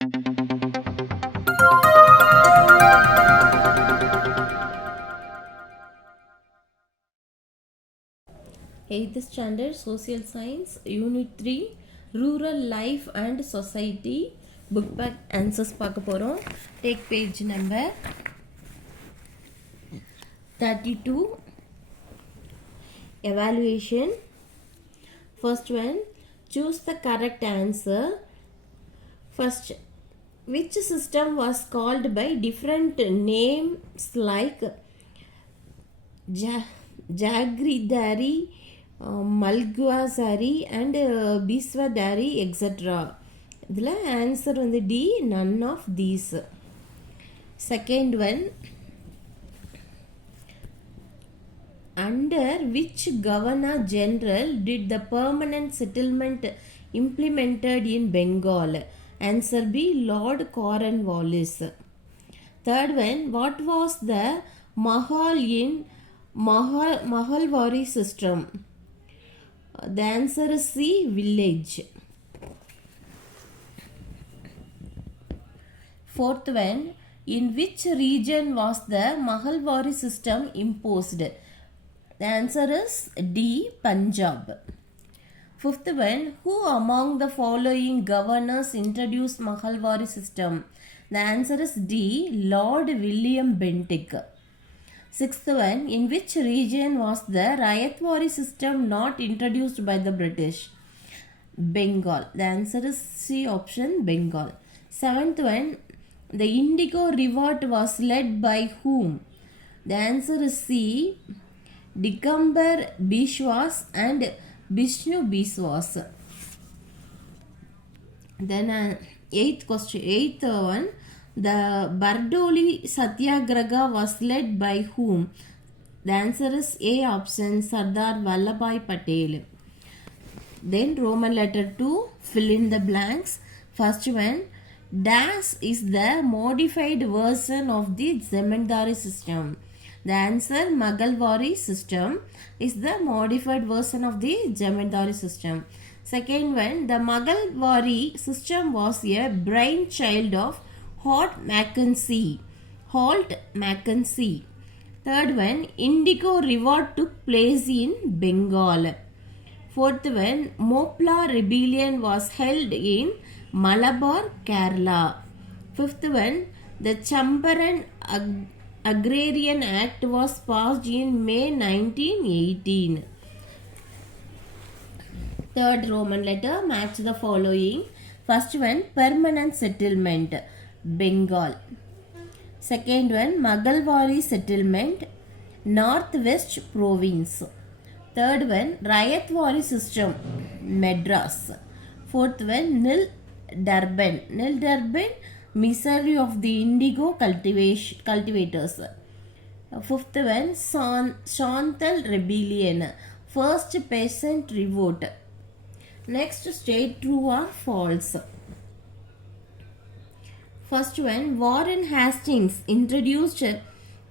8th Standard Social Science Unit 3 Rural Life and Society Book Back Answers பார்க்க போகிறோம். Take page number 32. Evaluation. First one, choose the correct answer. First, which system was called by different names like Jagridari, Malguazari and Biswadari etc. இதில் answer வந்து D, none of these. Second one, under which Governor General did the permanent settlement implemented in Bengal? Answer B, Lord Cornwallis. Third one, what was the Mahal in Mahalwari system? The answer is C, village. Fourth one, in which region was the Mahalwari system imposed? The answer is D, Punjab. Fifth one, who among the following governors introduced Mahalwari system? The answer is D, Lord William Bentinck. Sixth one, in which region was the Rayatwari system not introduced by the British? Bengal. The answer is C option, Bengal. Seventh one, the Indigo Revolt was led by whom? The answer is C, Digambar Biswas and Bishnu Biswas. Then eighth one, the Bardoli Satyagraha was led by whom? The answer is A option, Sardar Vallabhbhai Patel. Then Roman letter 2, fill in the blanks. First one, dash is the modified version of the Zamindari system. The answer, Maghalwari system is the modified version of the Zamindari system. Second one, the Maghalwari system was a brainchild of Holt Mackenzie. Third one, Indigo Revolt took place in Bengal. Fourth one, Mopla rebellion was held in Malabar, Kerala. Fifth one, the Champaran Agrarian Act was passed in May 1918. Third Roman letter, match the following. First one, permanent settlement, Bengal. Second one, Maghalwari settlement, Northwest province. Third one, Rayatwari system, Madras. Fourth one, Nil Durban, misery of the indigo cultivators. Fifth one, Santhal rebellion, first peasant revolt. Next, state true or false. First one, Warren Hastings introduced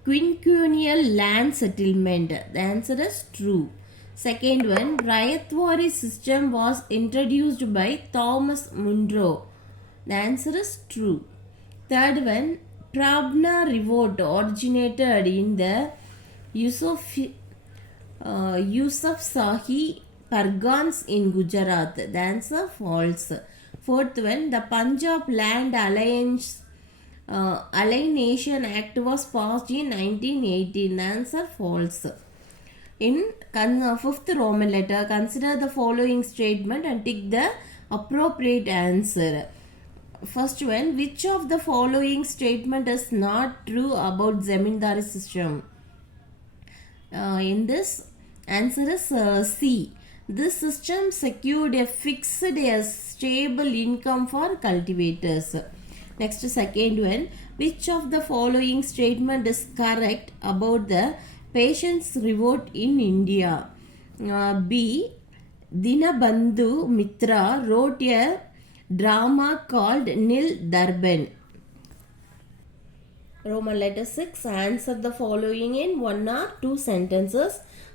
quinquennial land settlement. The answer is true. Second one, Rayatwari system was introduced by Thomas Munro. The answer is true. Third one, Prabna revolt originated in the Yusuf Shahi Pargans in Gujarat. The answer, false. Fourth one, the Punjab Land Alienation Act was passed in 1918. The answer, false. In fifth Roman letter, consider the following statement and tick the appropriate answer. First one, which of the following statement is not true about Zamindari system? In this, answer is C. This system secured a fixed, stable income for cultivators. Next, second one, which of the following statement is correct about the Patience revolt in India? B. Dinabandhu Mitra wrote a drama called Nil Durban. Roman letter 6, answer the following in 1 or 2 sentences.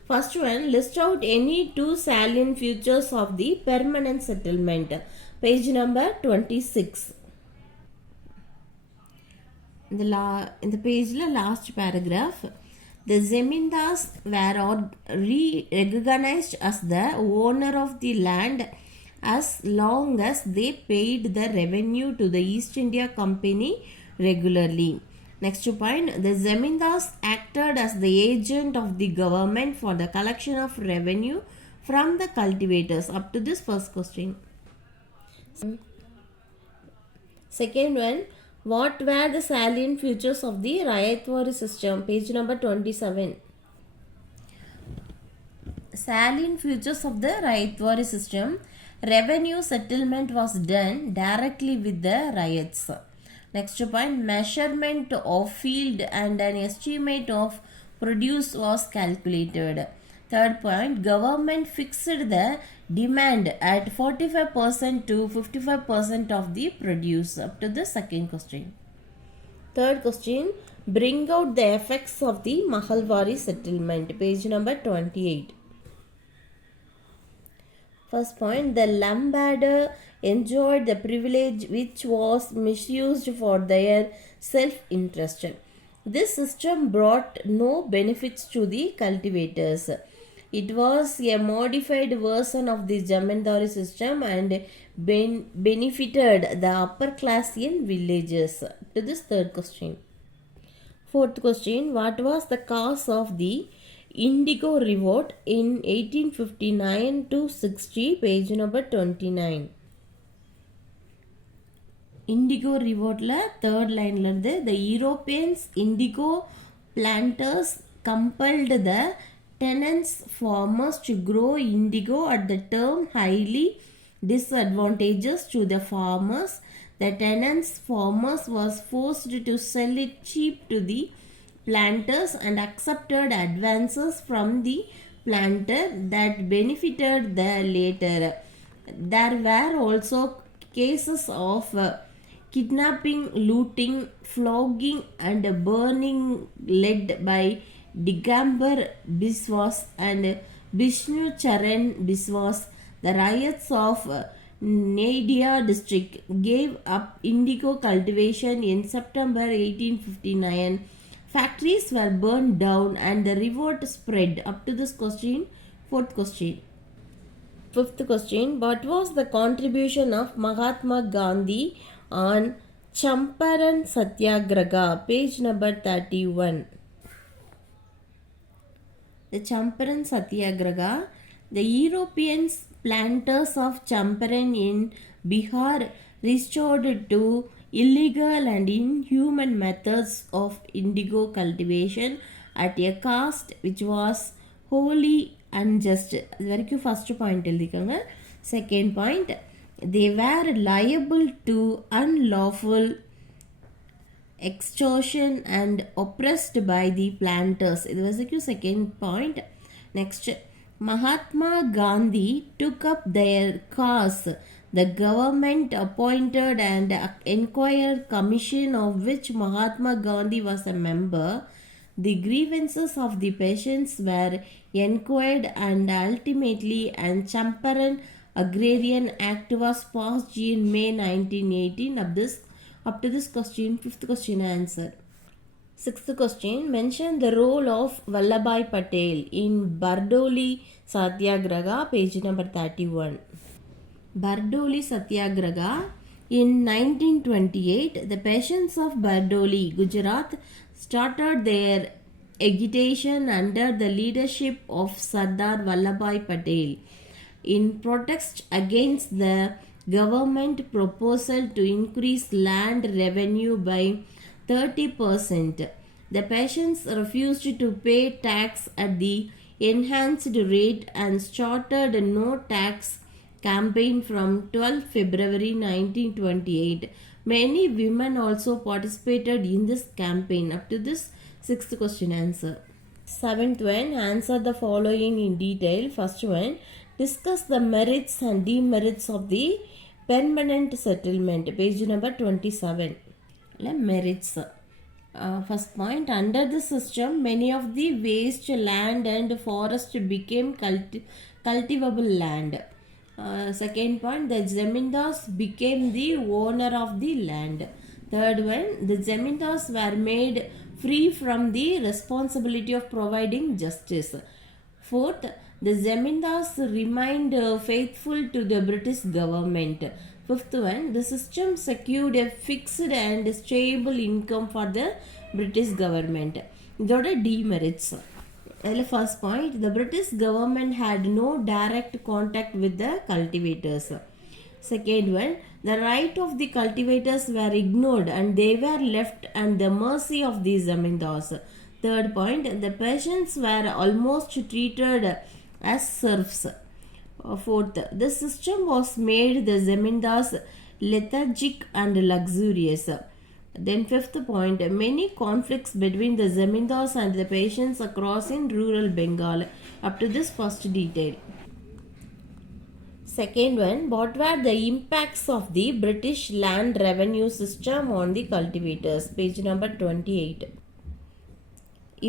First one, list out any 2 salient features of the permanent settlement. Page number 26. in the page last paragraph, the zemindars were recognized as the owner of the land as long as they paid the revenue to the East India Company regularly. Next point, the zemindars acted as the agent of the government for the collection of revenue from the cultivators. Up to this first question. Second one, what were the salient features of the Rayatwari system? Page number 27. Salient features of the Rayatwari system. Revenue settlement was done directly with the ryots. Next point, measurement of field and an estimate of produce was calculated. Third point, government fixed the demand at 45% to 55% of the produce. Up to the second question. Third question, bring out the effects of the Mahalwari settlement. Page number 28. First point, the Lambader enjoyed the privilege which was misused for their self-interest. This system brought no benefits to the cultivators. It was a modified version of the Zamindari system and benefited the upper class in villages. To this third question. Fourth question, what was the cause of the Indigo Revolt in 1859 to 60? Page number 29. Indigo Revolt third line the Europeans indigo planters compelled the tenants farmers to grow indigo at the term highly disadvantageous to the farmers. The tenants farmers was forced to sell it cheap to the planters and accepted advances from the planter that benefited the later. There were also cases of kidnapping, looting, flogging and burning led by Digambar Biswas and Vishnu Charan Biswas. The riots of Nadia district gave up indigo cultivation in September 1859. Factories were burned down and the revolt spread. Up to this question. Fourth question. Fifth question, what was the contribution of Mahatma Gandhi on Champaran Satyagraha? Page number 31. The Champaran Satyagraha, the Europeans planters of Champaran in Bihar resorted to illegal and inhuman methods of indigo cultivation at a cost which was wholly unjust. அது வரைக்கும் first point எழுதிக்கோங்க. Second point, they were liable to unlawful extortion and oppressed by the planters. இது வரைக்கும் second point. Next, Mahatma Gandhi took up their cause. The government appointed an inquiry commission of which Mahatma Gandhi was a member. The grievances of the patients were inquired and ultimately an Champaran Agrarian Act was passed in May 1918. Up to this question, fifth question answer. Sixth question, mention the role of Vallabhbhai Patel in Bardoli Satyagraha, page number 31. Bardoli Satyagraha. In 1928, the peasants of Bardoli, Gujarat, started their agitation under the leadership of Sardar Vallabhbhai Patel in protest against the government proposal to increase land revenue by 30%. The peasants refused to pay tax at the enhanced rate and started a no tax campaign from 12 February 1928. Many women also participated in this campaign. Up to this sixth question answer. Seventh one, answer the following in detail. First one, discuss the merits and demerits of the permanent settlement. Page number 27. Merits. First point, under the system, many of the waste land and forest became cultivable land. Second point, the zemindars became the owner of the land. Third one, the Zamindars were made free from the responsibility of providing justice. Fourth, the Zamindars remained faithful to the British government. Fifth one, the system secured a fixed and stable income for the British government. இதோட demerits. First point, the British government had no direct contact with the cultivators. Second one, the right of the cultivators were ignored and they were left at the mercy of the zamindars. Third point, the peasants were almost treated as serfs. Fourth, the system was made the zamindars lethargic and luxurious. Then fifth point, many conflicts between the zamindars and the peasants across in rural Bengal. Up to this first detail. Second one, what were the impacts of the British land revenue system on the cultivators? Page number 28.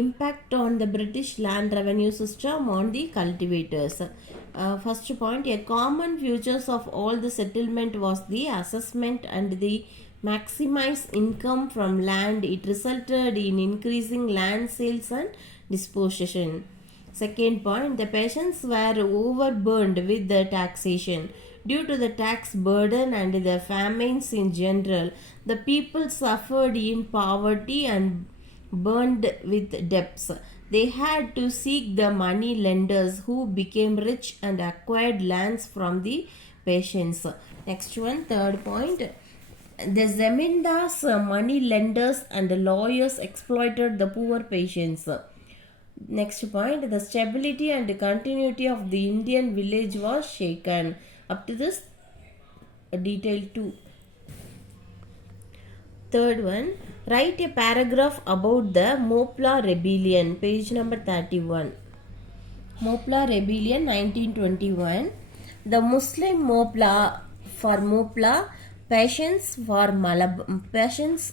Impact on the British land revenue system on the cultivators. First point, a common features of all the settlement was the assessment and the maximized income from land. It resulted in increasing land sales and disposition. Second point, the peasants were overburdened with the taxation. Due to the tax burden and the famines in general, the people suffered in poverty and burned with debts. They had to seek the money lenders who became rich and acquired lands from the peasants. Next one, third point. The zamindars, money lenders and lawyers exploited the poor peasants. Next point, the stability and continuity of the Indian village was shaken. Up to this, detail 2. Third one, write a paragraph about the Mopla Rebellion, page number 31. Mopla Rebellion 1921. The Muslim Mopla Patience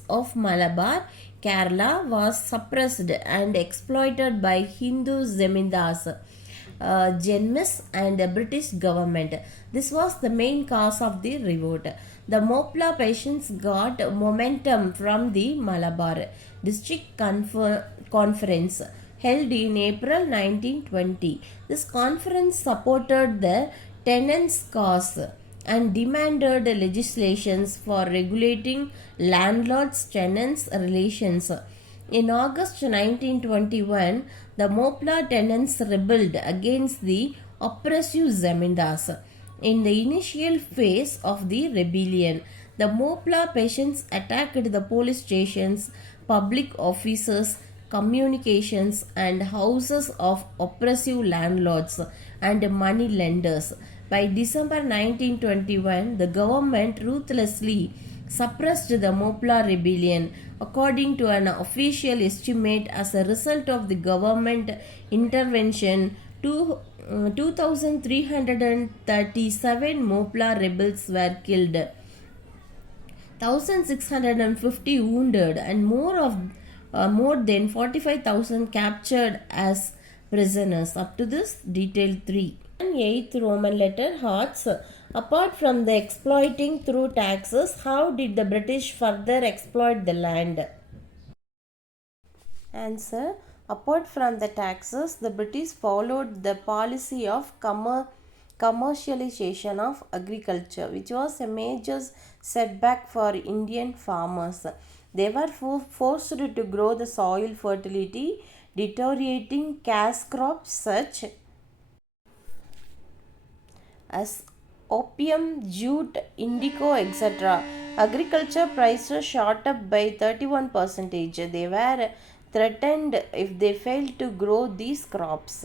of Malabar, Kerala was suppressed and exploited by Hindu zamindars, Janmis and the British government. This was the main cause of the revolt. The Mopla patients got momentum from the Malabar District Conference held in April 1920. This conference supported the tenants' cause and demanded legislations for regulating landlords-tenants relations. In August 1921, the Mopla tenants rebelled against the oppressive zamindars. In the initial phase of the rebellion, the Mopla peasants attacked the police stations, public offices, communications and houses of oppressive landlords and money lenders. By December 1921, the government ruthlessly suppressed the Mopla rebellion. According to an official estimate, as a result of the government intervention, 2,337 Mopla rebels were killed, 1,650 wounded, and more than 45,000 captured as prisoners. Up to this, detail 3. 8th Roman letter, Hearts. Apart from the exploiting through taxes, how did the British further exploit the land? Answer. Apart from the taxes, the British followed the policy of commercialization of agriculture, which was a major setback for Indian farmers. They were forced to grow the soil fertility, deteriorating cash crops such as opium, jute, indigo, etc. Agriculture prices shot up by 31%. They were threatened if they failed to grow these crops.